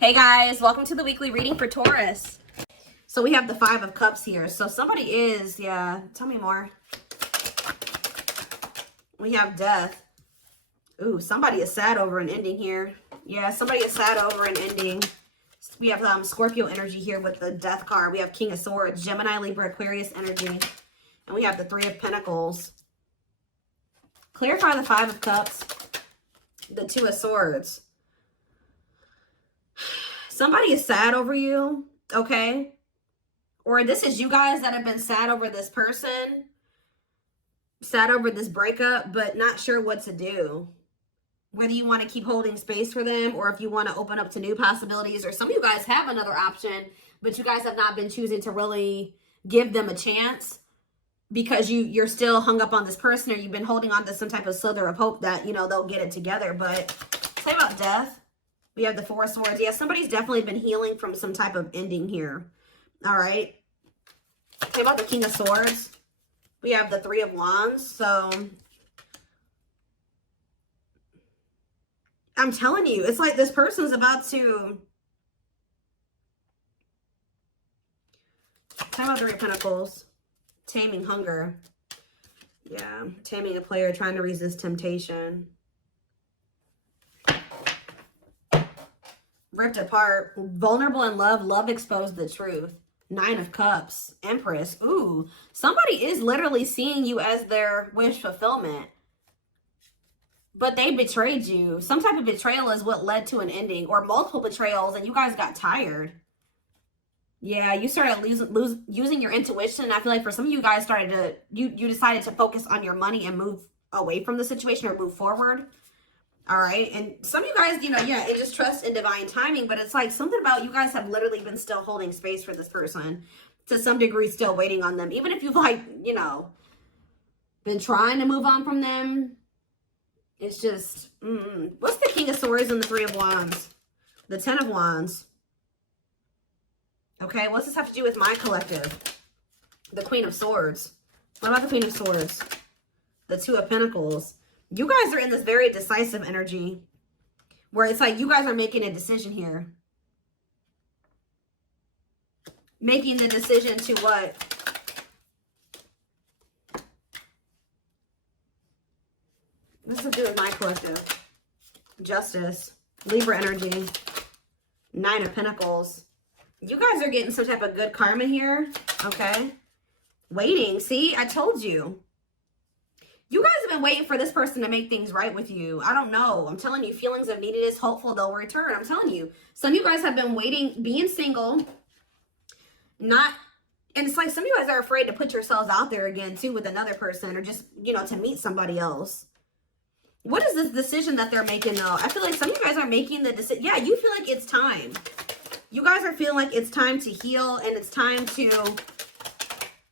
Hey guys, welcome to the weekly reading for Taurus. So we have the 5 of Cups here. So somebody is, tell me more. We have Death. Ooh, somebody is sad over an ending here. Yeah, somebody is sad over an ending. We have Scorpio energy here with the Death card. We have King of Swords, Gemini, Libra, Aquarius energy. And we have the 3 of Pentacles. Clarify the 5 of Cups. The 2 of Swords. Somebody is sad over you, okay? Or this is you guys that have been sad over this person, sad over this breakup, but not sure what to do. Whether you want to keep holding space for them or if you want to open up to new possibilities, or some of you guys have another option, but you guys have not been choosing to really give them a chance because you're still hung up on this person, or you've been holding on to some type of slither of hope that, you know, they'll get it together. But say about Death. We have the 4 of Swords. Yeah, somebody's definitely been healing from some type of ending here. All right. Say about the King of Swords. We have the 3 of Wands. So I'm telling you, it's like this person's about to... Say about the 3 of Pentacles. Taming hunger. Yeah, taming a player, trying to resist temptation. Ripped apart, vulnerable in love, love exposed the truth. 9 of Cups, Empress. Ooh, somebody is literally seeing you as their wish fulfillment. But they betrayed you. Some type of betrayal is what led to an ending, or multiple betrayals, and you guys got tired. Yeah, you started using your intuition. I feel like for some of you guys started to, you decided to focus on your money and move away from the situation or move forward. All right. And some of you guys, you know, yeah, it just trust in divine timing, but it's like something about you guys have literally been still holding space for this person to some degree, still waiting on them. Even if you've like, you know, been trying to move on from them. It's just, what's the King of Swords and the 3 of Wands? The 10 of Wands. Okay. What's this have to do with my collective? The Queen of Swords. What about the Queen of Swords? The 2 of Pentacles. You guys are in this very decisive energy where it's like you guys are making a decision here. Making the decision to what? This is to do with my collective. Justice. Libra energy. 9 of Pentacles. You guys are getting some type of good karma here. Okay. Waiting. See, I told you. You guys have been waiting for this person to make things right with you. I don't know. I'm telling you, feelings of neediness, hopeful they'll return. I'm telling you. Some of you guys have been waiting, being single. And it's like some of you guys are afraid to put yourselves out there again, too, with another person, or just, you know, to meet somebody else. What is this decision that they're making, though? I feel like some of you guys are making the decision. Yeah, you feel like it's time. You guys are feeling like it's time to heal, and it's time to...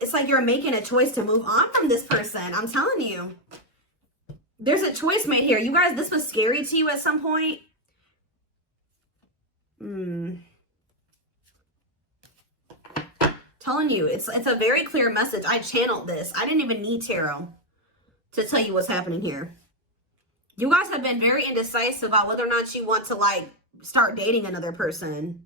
It's like you're making a choice to move on from this person. I'm telling you. There's a choice made here. You guys, this was scary to you at some point. Telling you, it's a very clear message. I channeled this. I didn't even need tarot to tell you what's happening here. You guys have been very indecisive about whether or not you want to, like, start dating another person.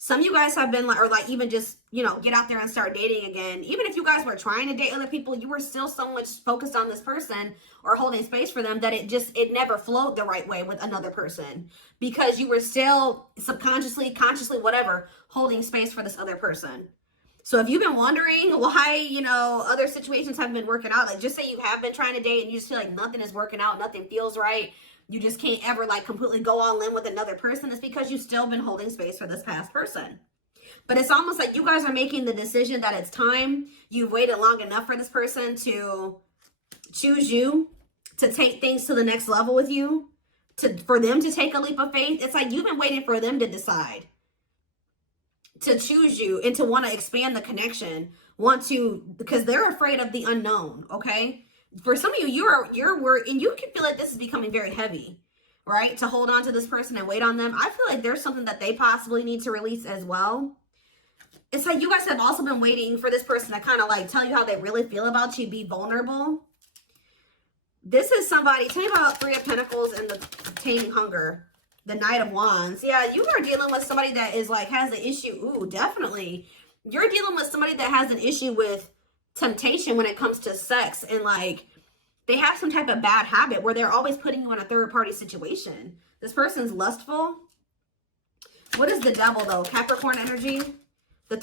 Some of you guys have been like, or like even just, you know, get out there and start dating again. Even if you guys were trying to date other people, you were still so much focused on this person or holding space for them that it never flowed the right way with another person because you were still subconsciously, consciously, whatever, holding space for this other person. So if you've been wondering why, you know, other situations haven't been working out, like just say you have been trying to date and you just feel like nothing is working out, nothing feels right. You just can't ever like completely go all in with another person. It's because you've still been holding space for this past person. But it's almost like you guys are making the decision that it's time. You've waited long enough for this person to choose you, to take things to the next level with you, for them to take a leap of faith. It's like you've been waiting for them to decide to choose you and to want to expand the connection, because they're afraid of the unknown, okay? For some of you, you're worried, and you can feel like this is becoming very heavy, right? To hold on to this person and wait on them. I feel like there's something that they possibly need to release as well. It's like you guys have also been waiting for this person to kind of like tell you how they really feel about you, be vulnerable. This is somebody, tell me about 3 of Pentacles and the taming hunger. The Knight of Wands. Yeah, you are dealing with somebody that is like, has an issue. Ooh, definitely. You're dealing with somebody that has an issue with temptation when it comes to sex. And like, they have some type of bad habit where they're always putting you in a third party situation. This person's lustful. What is the Devil though? Capricorn energy.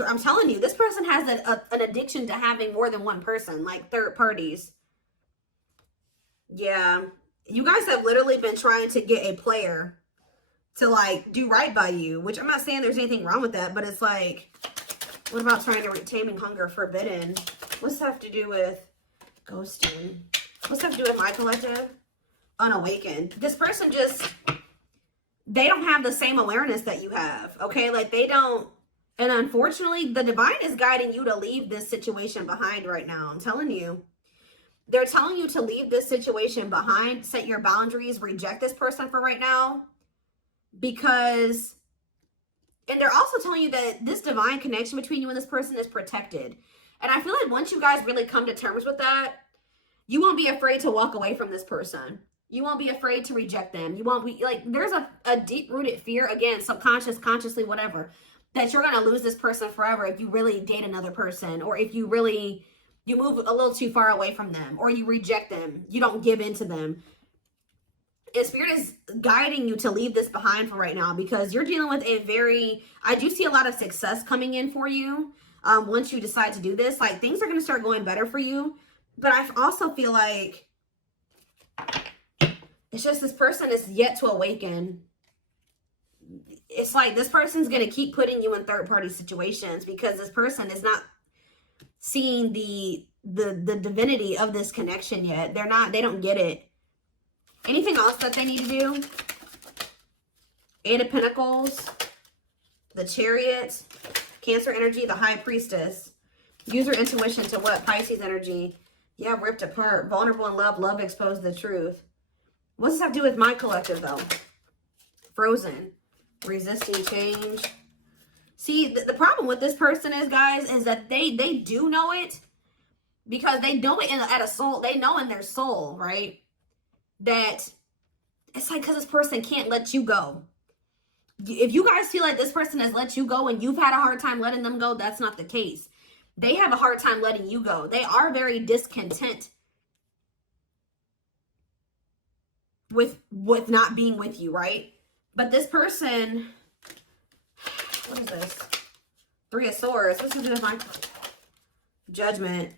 I'm telling you, this person has an addiction to having more than one person, like third parties. Yeah. You guys have literally been trying to get a player to like do right by you, which I'm not saying there's anything wrong with that, but it's like, what about trying to taming hunger, forbidden? What's that have to do with ghosting? What's that have to do with my collective? Unawakened. This person just, they don't have the same awareness that you have, okay? Like they don't, and unfortunately, the divine is guiding you to leave this situation behind right now. I'm telling you. They're telling you to leave this situation behind, set your boundaries, reject this person for right now. Because, and they're also telling you that this divine connection between you and this person is protected. And I feel like once you guys really come to terms with that, you won't be afraid to walk away from this person. You won't be afraid to reject them. You won't be, like, there's a deep-rooted fear, again, subconscious, consciously, whatever, that you're going to lose this person forever if you really date another person, or if you really, you move a little too far away from them, or you reject them, you don't give in to them. And Spirit is guiding you to leave this behind for right now, because you're dealing with a very, I do see a lot of success coming in for you. Once you decide to do this, like things are going to start going better for you. But I also feel like it's just this person is yet to awaken. It's like this person's going to keep putting you in third party situations because this person is not seeing the divinity of this connection yet. They don't get it. Anything else that they need to do? Eight of Pentacles, the Chariot, Cancer energy, the High Priestess. Use your intuition to what? Pisces energy. Yeah, ripped apart. Vulnerable in love. Love exposed the truth. What does that have to do with my collective, though? Frozen. Resisting change. See, the problem with this person is, guys, is that they do know it. Because they know it at a soul. They know in their soul, right? That it's like because this person can't let you go. If you guys feel like this person has let you go and you've had a hard time letting them go, that's not the case. They have a hard time letting you go. They are very discontent with not being with you, right? But this person, what is this? Three of Swords. What's this with my Judgment?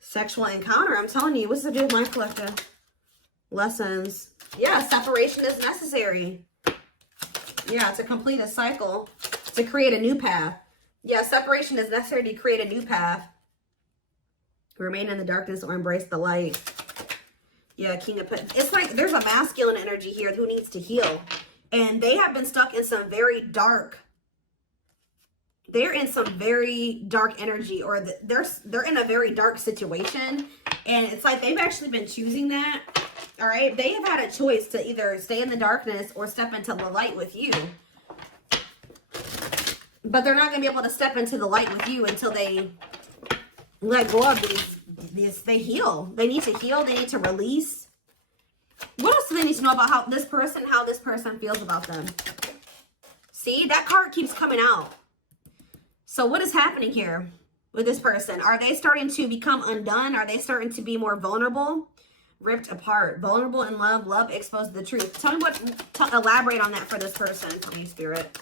Sexual encounter. I'm telling you, what's to do with my collective? Lessons. Yeah, separation is necessary. Yeah, to complete a cycle, to create a new path. Yeah, separation is necessary to create a new path. Remain in the darkness or embrace the light. Yeah, King of Pentacles. It's like there's a masculine energy here who needs to heal. And they have been stuck in some very dark, they're in some very dark energy, or they're in a very dark situation. And it's like they've actually been choosing that. All right. They have had a choice to either stay in the darkness or step into the light with you. But they're not going to be able to step into the light with you until they let go of these, they heal. They need to heal. They need to release. What else do they need to know about how this person feels about them? See, that card keeps coming out. So what is happening here with this person? Are they starting to become undone? Are they starting to be more vulnerable? Ripped apart. Vulnerable in love. Love exposed to the truth. Tell me elaborate on that for this person, for me, Spirit.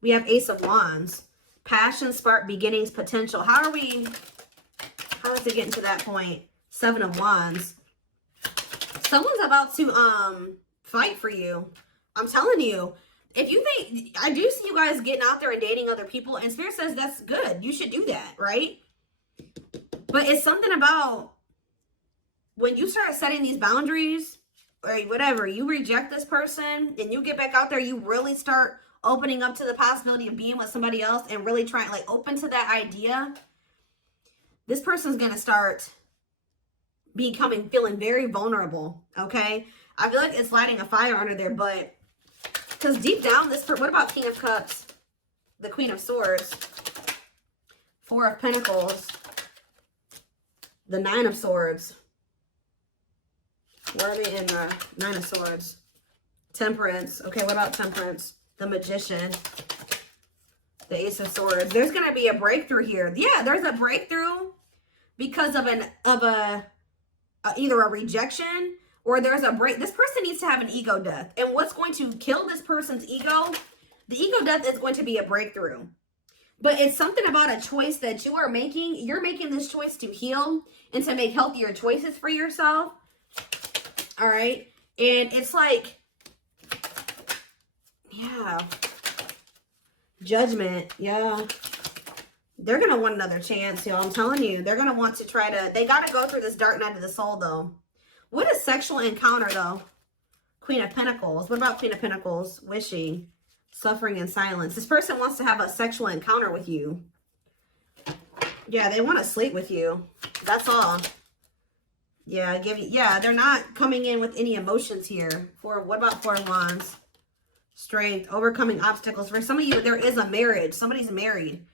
We have Ace of Wands. Passion, spark, beginnings, potential. How is it getting to that point? Seven of Wands. Someone's about to fight for you. I'm telling you. If you think, I do see you guys getting out there and dating other people, and Spirit says that's good. You should do that, right? But it's something about when you start setting these boundaries, or whatever, you reject this person, and you get back out there, you really start opening up to the possibility of being with somebody else and really trying, like, open to that idea. This person's going to start feeling very vulnerable, okay? I feel like it's lighting a fire under there, but because deep down, what about King of Cups? The Queen of Swords. Four of Pentacles. The Nine of Swords. Where are they in the Nine of Swords? Temperance. Okay, what about Temperance? The Magician. The Ace of Swords. There's going to be a breakthrough here. Yeah, there's a breakthrough because of either a rejection or there's a break. This person needs to have an ego death. And what's going to kill this person's ego? The ego death is going to be a breakthrough. But it's something about a choice that you are making. You're making this choice to heal and to make healthier choices for yourself. All right. And it's like, yeah. Judgment. Yeah. They're going to want another chance, y'all. I'm telling you. They're going to want to try to, they got to go through this dark night of the soul, though. What is sexual encounter, though? Queen of Pentacles. What about Queen of Pentacles? Wishing. Suffering in silence. This person wants to have a sexual encounter with you. Yeah, they want to sleep with you. That's all. Yeah, they're not coming in with any emotions here. What about Four of Wands? Strength, overcoming obstacles. For some of you, there is a marriage. Somebody's married.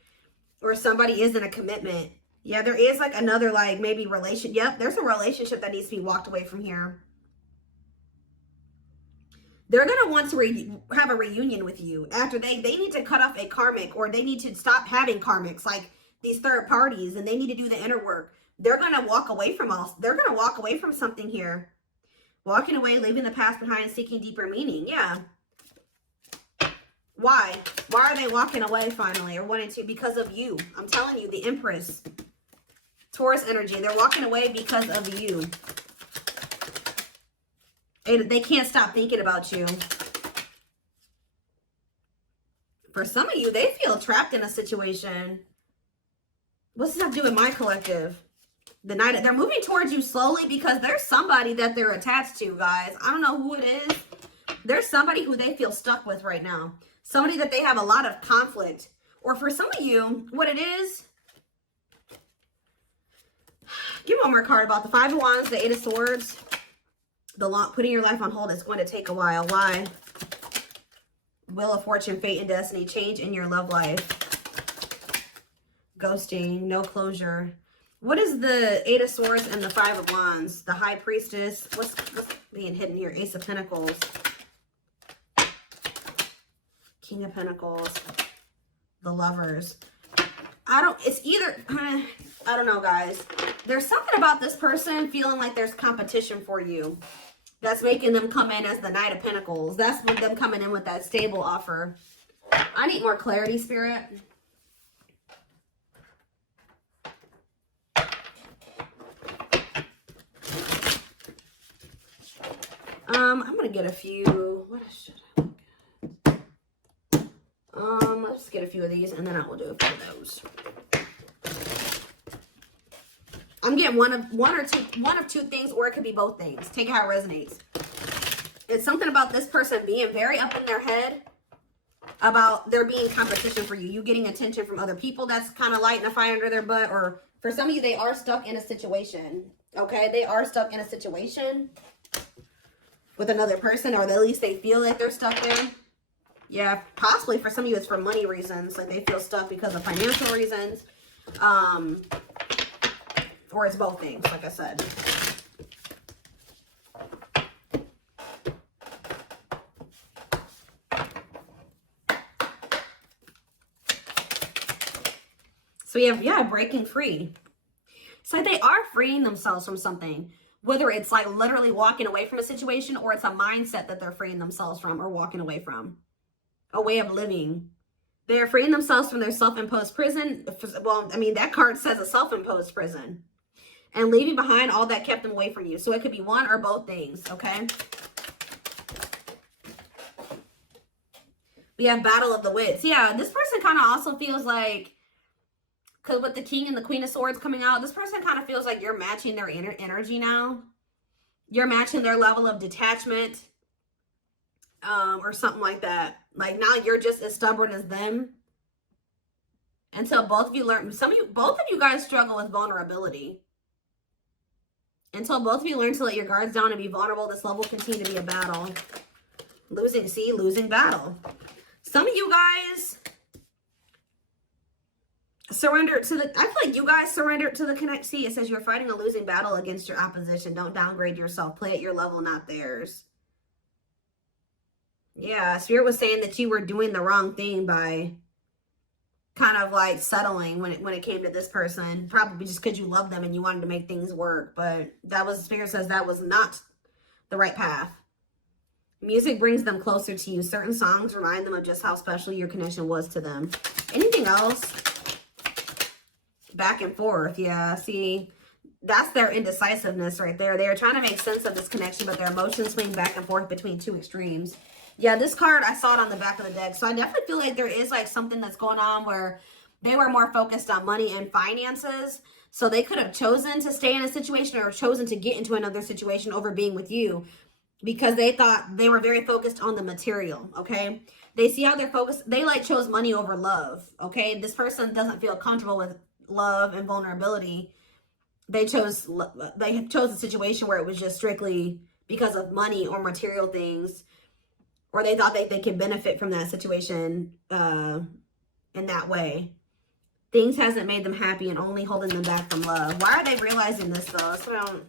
Or somebody is in a commitment. Yeah, there is like another like maybe relation. Yep, there's a relationship that needs to be walked away from here. They're going to want to have a reunion with you after they need to cut off a karmic, or they need to stop having karmics like these third parties, and they need to do the inner work. They're going to walk away from they're going to walk away from something here. Walking away, leaving the past behind, seeking deeper meaning. Yeah. Why? Why are they walking away finally or wanting to? Because of you. I'm telling you, the Empress. Taurus energy. They're walking away because of you. They can't stop thinking about you. For some of you, they feel trapped in a situation. What's this have to do with my collective? They're moving towards you slowly because there's somebody that they're attached to, guys. I don't know who it is. There's somebody who they feel stuck with right now. Somebody that they have a lot of conflict. Or for some of you, what it is. Give one more card about the Five of Wands, the Eight of Swords. Putting your life on hold is going to take a while. Why? Wheel of Fortune, fate and destiny, change in your love life. Ghosting, no closure. What is the Eight of Swords and the Five of Wands? The High Priestess. What's being hidden here? Ace of Pentacles. King of Pentacles. The Lovers. It's either, I don't know, guys. There's something about this person feeling like there's competition for you. That's making them come in as the Knight of Pentacles. That's with them coming in with that stable offer. I need more clarity, Spirit. I'm going to get a few. What should I look at? Let's get a few of these and then I will do a few of those. I'm getting one of two things, or it could be both things. Take it how it resonates. It's something about this person being very up in their head about there being competition for you. You getting attention from other people that's kind of lighting a fire under their butt. Or for some of you, they are stuck in a situation. Okay? They are stuck in a situation with another person, or at least they feel like they're stuck there. Yeah, possibly for some of you, it's for money reasons. Like they feel stuck because of financial reasons. Or it's both things, like I said. So we have, yeah, breaking free. So they are freeing themselves from something. Whether it's like literally walking away from a situation, or it's a mindset that they're freeing themselves from or walking away from. A way of living. They're freeing themselves from their self-imposed prison. Well, I mean, that card says a self-imposed prison. And leaving behind all that kept them away from you. So it could be one or both things, okay? We have Battle of the Wits. Yeah, this person kind of also feels like, because with the King and the Queen of Swords coming out, this person kind of feels like you're matching their energy now. You're matching their level of detachment. Or something like that. Like now you're just as stubborn as them. Until both of you learn, both of you guys struggle with vulnerability. Until both of you learn to let your guards down and be vulnerable, this love will continue to be a battle. Losing battle. Some of you Surrender to the, I feel like you guys surrendered to the connect. See, it says you're fighting a losing battle against your opposition. Don't downgrade yourself. Play at your level, not theirs. Yeah, Spirit was saying that you were doing the wrong thing by kind of like settling when it came to this person. Probably just because you love them and you wanted to make things work. But that was, Spirit says that was not the right path. Music brings them closer to you. Certain songs remind them of just how special your connection was to them. Anything else? Back and forth. Yeah, see, that's their indecisiveness right there. They're trying to make sense of this connection, but their emotions swing back and forth between two extremes. Yeah, this card, I saw it on the back of the deck. So I definitely feel like there is like something that's going on where they were more focused on money and finances. So they could have chosen to stay in a situation or chosen to get into another situation over being with you because they thought they were very focused on the material, okay? They see how they're focused. They like chose money over love, okay? This person doesn't feel comfortable with love and vulnerability. They chose a situation where it was just strictly because of money or material things, or they thought they could benefit from that situation in that way. Things hasn't made them happy and only holding them back from love. Why are they realizing this though? That's what I don't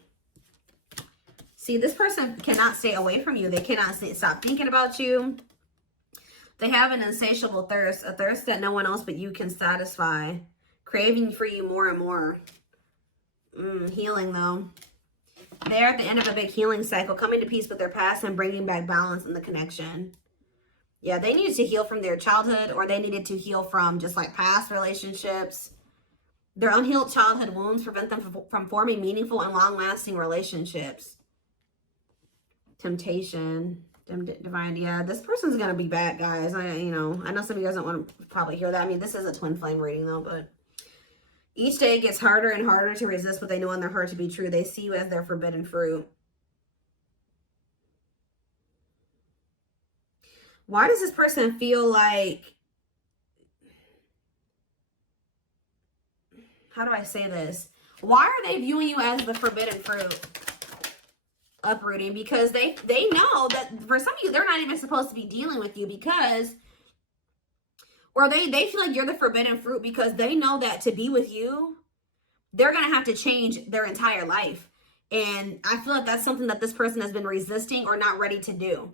see. This person cannot stay away from you. They cannot stop thinking about you. They have an insatiable thirst, a thirst that no one else but you can satisfy, craving for you more and more. Healing though. They're at the end of a big healing cycle, coming to peace with their past and bringing back balance in the connection. Yeah, they needed to heal from their childhood, or they needed to heal from just like past relationships. Their unhealed childhood wounds prevent them from forming meaningful and long-lasting relationships. Temptation, divine. Yeah, this person's gonna be bad, guys. I know some of you guys don't want to probably hear that. I mean, this is a twin flame reading though, but each day it gets harder and harder to resist what they know in their heart to be true. They see you as their forbidden fruit. Why does this person feel like, how do I say this? Why are they viewing you as the forbidden fruit? Uprooting, because they know that for some of you, they're not even supposed to be dealing with you because, or they feel like you're the forbidden fruit because they know that to be with you, they're going to have to change their entire life. And I feel like that's something that this person has been resisting or not ready to do.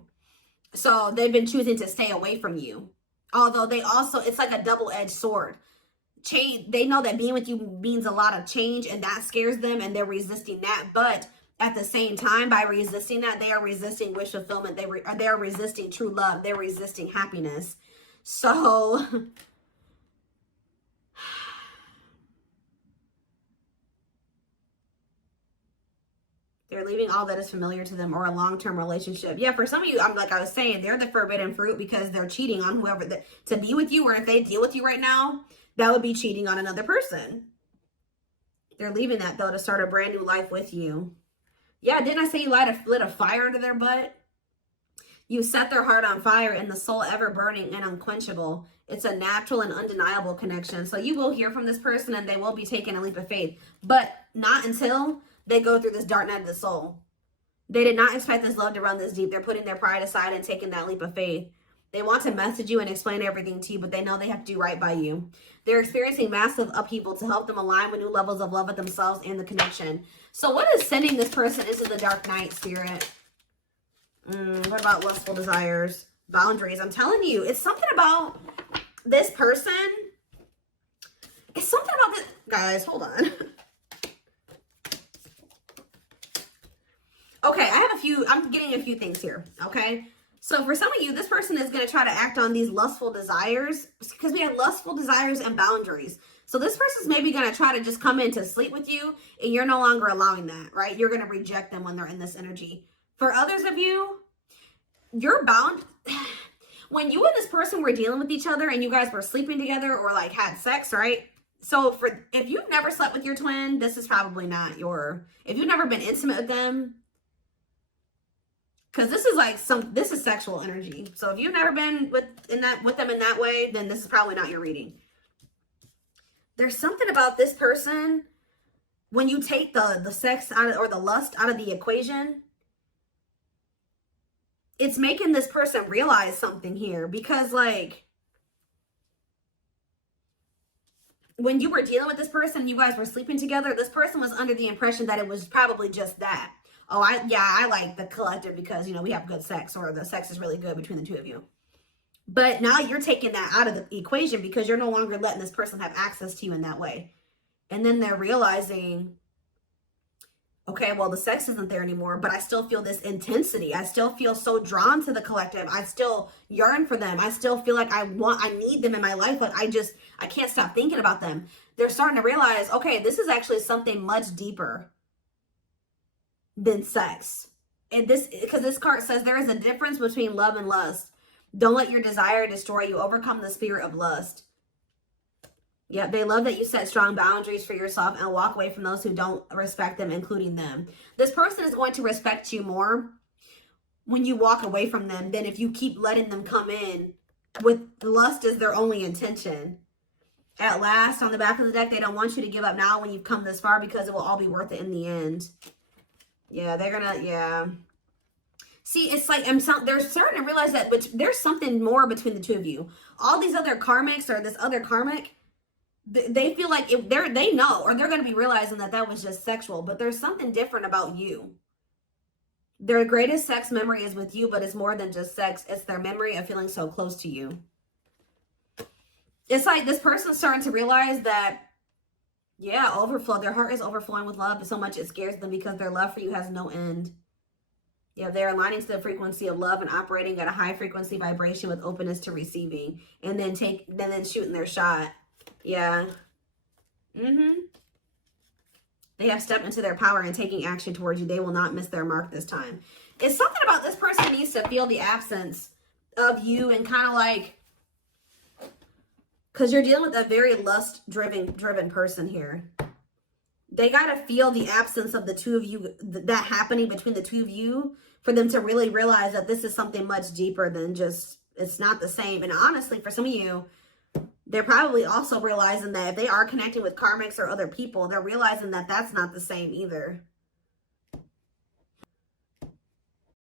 So they've been choosing to stay away from you. Although they also, it's like a double-edged sword. Change, they know that being with you means a lot of change and that scares them and they're resisting that. But at the same time, by resisting that, they are resisting wish fulfillment. They are resisting true love. They're resisting happiness. So they're leaving all that is familiar to them or a long-term relationship. Yeah, for some of you, like I was saying, they're the forbidden fruit because they're cheating on whoever to be with you, or if they deal with you right now, that would be cheating on another person. They're leaving that though to start a brand new life with you. Yeah, didn't I say you lit a fire under their butt? You set their heart on fire and the soul ever burning and unquenchable. It's a natural and undeniable connection. So you will hear from this person and they will be taking a leap of faith, but not until they go through this dark night of the soul. They did not expect this love to run this deep. They're putting their pride aside and taking that leap of faith. They want to message you and explain everything to you, but they know they have to do right by you. They're experiencing massive upheaval to help them align with new levels of love with themselves and the connection. So what is sending this person into the dark night, Spirit? What about lustful desires? Boundaries. I'm telling you, it's something about this person. It's something about this. Guys, hold on. Okay, I'm getting a few things here, okay? So for some of you, this person is going to try to act on these lustful desires because we have lustful desires and boundaries. So this person's maybe going to try to just come in to sleep with you and you're no longer allowing that, right? You're going to reject them when they're in this energy. For others of you, you're bound. When you and this person were dealing with each other and you guys were sleeping together or like had sex, right? So if you've never slept with your twin, this is probably not if you've never been intimate with them, because this is like this is sexual energy. So if you've never been with them in that way, then this is probably not your reading. There's something about this person when you take the sex out of, or the lust out of the equation, it's making this person realize something here because like when you were dealing with this person, you guys were sleeping together, this person was under the impression that it was probably just that. Oh, I like the collective because, you know, we have good sex, or the sex is really good between the two of you. But now you're taking that out of the equation because you're no longer letting this person have access to you in that way. And then they're realizing, okay, well, the sex isn't there anymore, but I still feel this intensity. I still feel so drawn to the collective. I still yearn for them. I still feel like I need them in my life. Like I can't stop thinking about them. They're starting to realize, okay, this is actually something much deeper than sex. And because this card says there is a difference between love and lust. Don't let your desire destroy you. Overcome the spirit of lust. Yeah, they love that you set strong boundaries for yourself and walk away from those who don't respect them, including them. This person is going to respect you more when you walk away from them than if you keep letting them come in with lust as their only intention. At last, on the back of the deck, they don't want you to give up now when you've come this far because it will all be worth it in the end. Yeah, they're gonna, yeah. See, it's like they're starting to realize that there's something more between the two of you. All these other karmics or this other karmic, they feel like they know, or they're going to be realizing that that was just sexual, but there's something different about you. Their greatest sex memory is with you, but it's more than just sex. It's their memory of feeling so close to you. It's like this person's starting to realize that, yeah, overflow. Their heart is overflowing with love so much it scares them because their love for you has no end. Yeah, they're aligning to the frequency of love and operating at a high frequency vibration with openness to receiving, and then shooting their shot. Yeah. They have stepped into their power and taking action towards you. They will not miss their mark this time. It's something about this person needs to feel the absence of you and kind of like, because you're dealing with a very lust-driven person here. They got to feel the absence of the two of you, that happening between the two of you, for them to really realize that this is something much deeper than just, it's not the same. And honestly, for some of you, they're probably also realizing that if they are connecting with karmics or other people, they're realizing that that's not the same either.